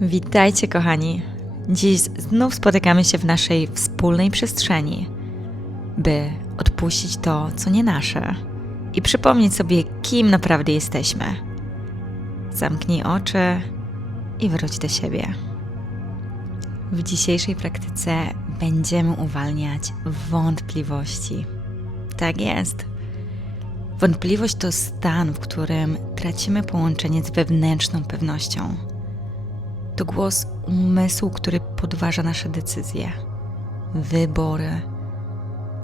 Witajcie, kochani. Dziś znów spotykamy się w naszej wspólnej przestrzeni, by odpuścić to, co nie nasze i przypomnieć sobie, kim naprawdę jesteśmy. Zamknij oczy i wróć do siebie. W dzisiejszej praktyce będziemy uwalniać wątpliwości. Tak jest. Wątpliwość to stan, w którym tracimy połączenie z wewnętrzną pewnością. To głos umysłu, który podważa nasze decyzje, wybory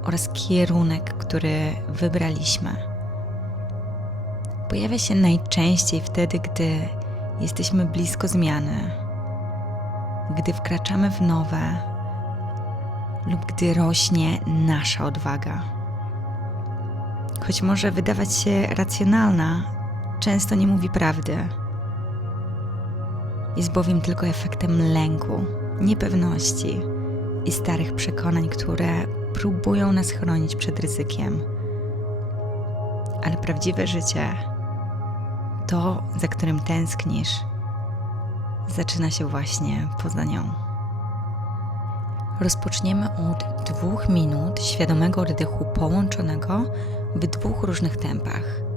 oraz kierunek, który wybraliśmy. Pojawia się najczęściej wtedy, gdy jesteśmy blisko zmiany, gdy wkraczamy w nowe lub gdy rośnie nasza odwaga. Choć może wydawać się racjonalna, często nie mówi prawdy jest bowiem tylko efektem lęku, niepewności i starych przekonań, które próbują nas chronić przed ryzykiem. Ale prawdziwe życie, to, za którym tęsknisz, zaczyna się właśnie poza nią. Rozpoczniemy od dwóch minut świadomego oddechu połączonego w dwóch różnych tempach.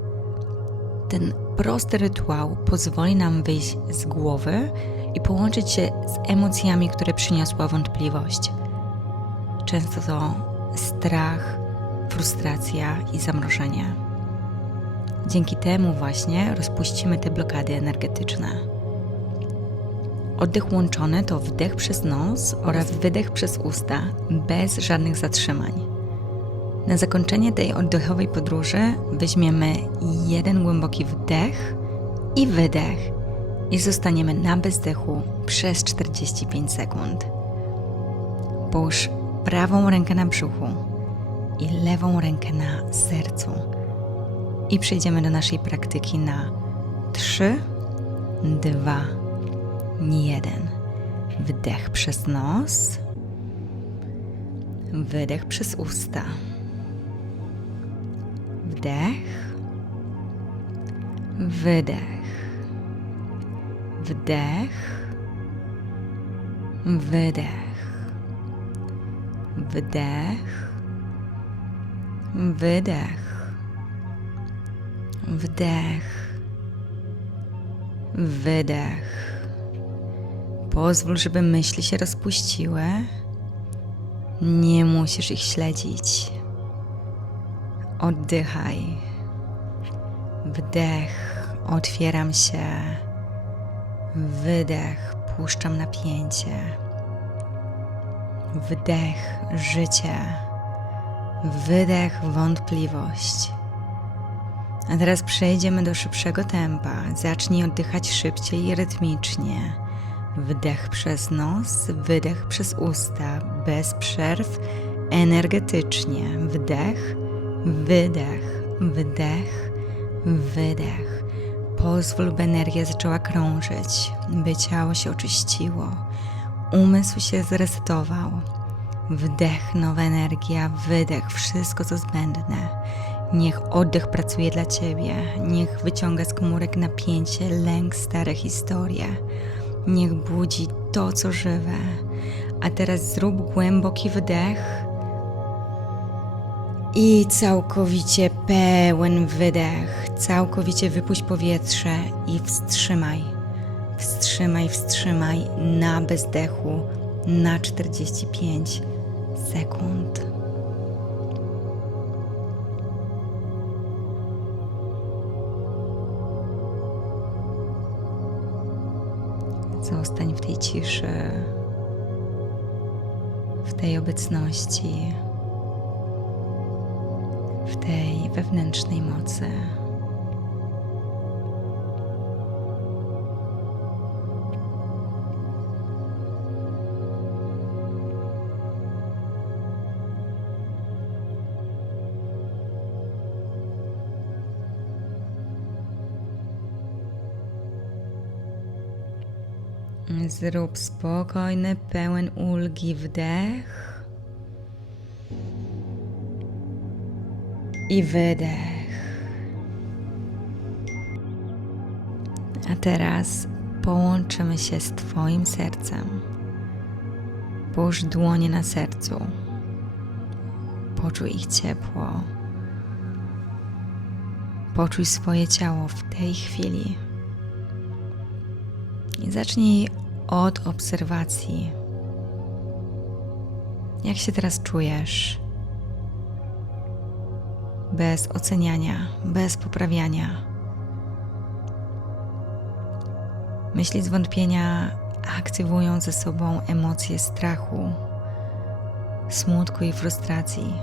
Ten prosty rytuał pozwoli nam wyjść z głowy i połączyć się z emocjami, które przyniosła wątpliwość. Często to strach, frustracja i zamrożenie. Dzięki temu właśnie rozpuścimy te blokady energetyczne. Oddech łączony to wdech przez nos oraz wydech przez usta, bez żadnych zatrzymań. Na zakończenie tej oddechowej podróży weźmiemy jeden głęboki wdech i wydech i zostaniemy na bezdechu przez 45 sekund. Połóż prawą rękę na brzuchu i lewą rękę na sercu. I przejdziemy do naszej praktyki na 3, 2, 1. Wdech przez nos, wydech przez usta. Wdech, wydech, wdech, wydech, wdech, wydech, wdech, wydech. Pozwól, żeby myśli się rozpuściły. Nie musisz ich śledzić. Oddychaj. Wdech, otwieram się. Wydech, puszczam napięcie. Wdech, życie. Wydech, wątpliwość. A teraz przejdziemy do szybszego tempa. Zacznij oddychać szybciej i rytmicznie. Wdech przez nos, wydech przez usta, bez przerw, energetycznie. Wdech, wydech, wdech, wydech. Pozwól, by energia zaczęła krążyć, by ciało się oczyściło, umysł się zresetował. Wdech, nowa energia, wydech, wszystko co zbędne. Niech oddech pracuje dla Ciebie, niech wyciąga z komórek napięcie, lęk, stare historie. Niech budzi to, co żywe. A teraz zrób głęboki wdech i całkowicie pełen wydech. Całkowicie wypuść powietrze i wstrzymaj. Wstrzymaj, wstrzymaj na bezdechu na 45 sekund. Zostań w tej ciszy, w tej obecności, tej wewnętrznej mocy. Zrób spokojny, pełen ulgi wdech i wydech. A teraz połączymy się z Twoim sercem. Połóż dłonie na sercu. Poczuj ich ciepło. Poczuj swoje ciało w tej chwili. I zacznij od obserwacji. Jak się teraz czujesz? Bez oceniania, bez poprawiania. Myśli zwątpienia aktywują ze sobą emocje strachu, smutku i frustracji.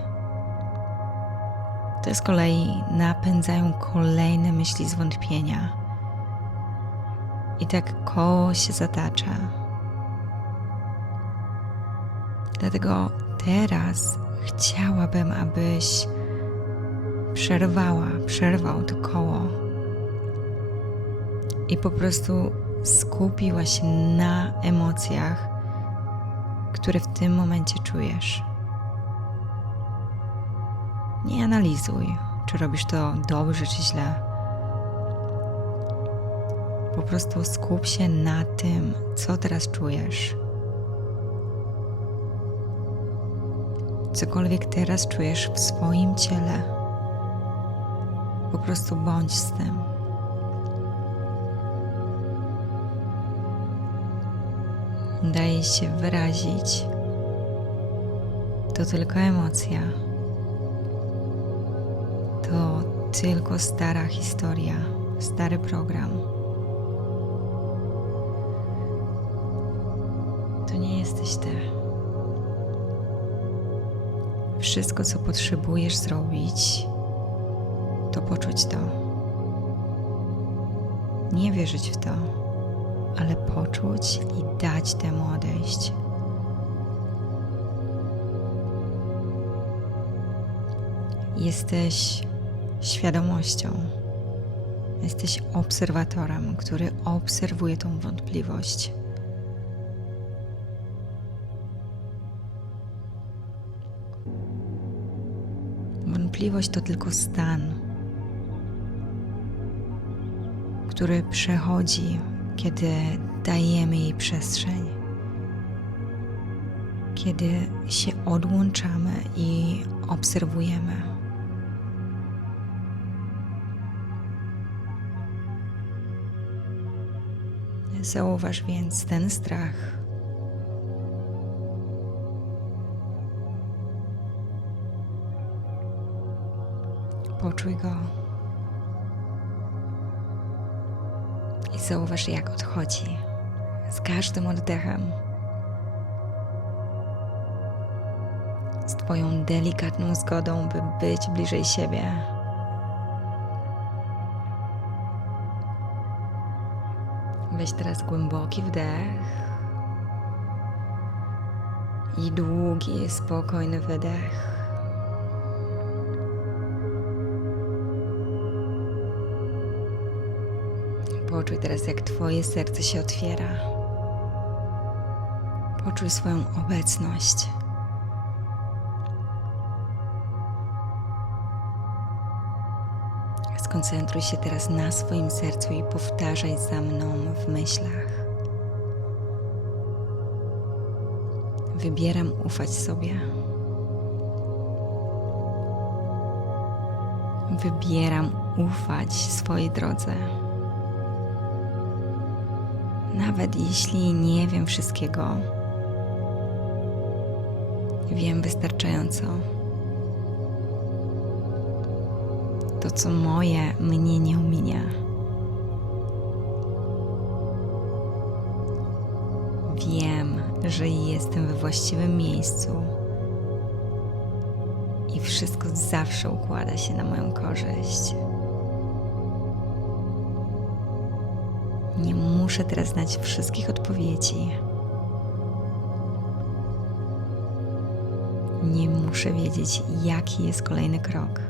Te z kolei napędzają kolejne myśli zwątpienia. I tak koło się zatacza. Dlatego teraz chciałabym, abyś przerwała, przerwał to koło i po prostu skupiła się na emocjach, które w tym momencie czujesz. Nie analizuj, czy robisz to dobrze, czy źle. Po prostu skup się na tym, co teraz czujesz. Cokolwiek teraz czujesz w swoim ciele, po prostu bądź z tym. Daj się wyrazić. To tylko emocja. To tylko stara historia, stary program. To nie jesteś ty. Wszystko, co potrzebujesz zrobić, to poczuć to. Nie wierzyć w to, ale poczuć i dać temu odejść. Jesteś świadomością. Jesteś obserwatorem, który obserwuje tą wątpliwość. Wątpliwość to tylko stan, który przechodzi, kiedy dajemy jej przestrzeń, kiedy się odłączamy i obserwujemy. Zauważ więc ten strach. Poczuj go i zauważ, jak odchodzi z każdym oddechem. Z Twoją delikatną zgodą, by być bliżej siebie. Weź teraz głęboki wdech i długi, spokojny wydech. Poczuj teraz, jak Twoje serce się otwiera. Poczuj swoją obecność. Skoncentruj się teraz na swoim sercu i powtarzaj za mną w myślach. Wybieram ufać sobie. Wybieram ufać swojej drodze. Nawet jeśli nie wiem wszystkiego, wiem wystarczająco. To, co moje, mnie nie ominie. Wiem, że jestem we właściwym miejscu i wszystko zawsze układa się na moją korzyść. Nie muszę teraz znać wszystkich odpowiedzi. Nie muszę wiedzieć, jaki jest kolejny krok.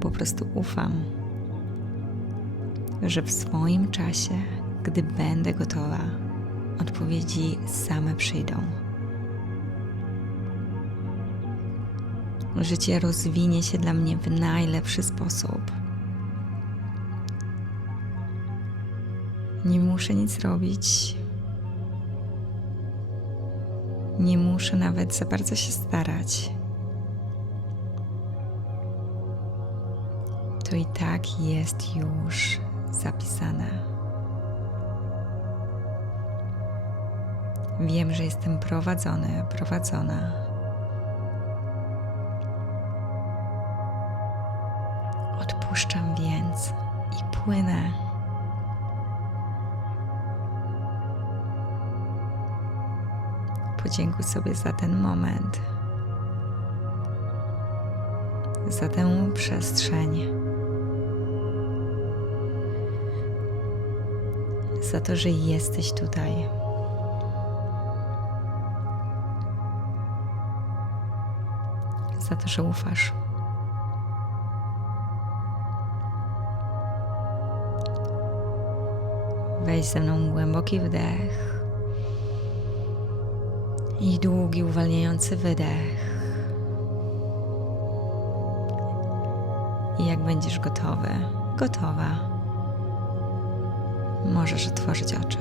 Po prostu ufam, że w swoim czasie, gdy będę gotowa, odpowiedzi same przyjdą. Życie rozwinie się dla mnie w najlepszy sposób. Nie muszę nic robić. Nie muszę nawet za bardzo się starać. To i tak jest już zapisane. Wiem, że jestem prowadzony, prowadzona. Płynę. Podziękuj sobie za ten moment, za tę przestrzeń, za to, że jesteś tutaj. Za to, że ufasz. Weź ze mną głęboki wdech i długi, uwalniający wydech. I jak będziesz gotowy, gotowa, możesz otworzyć oczy.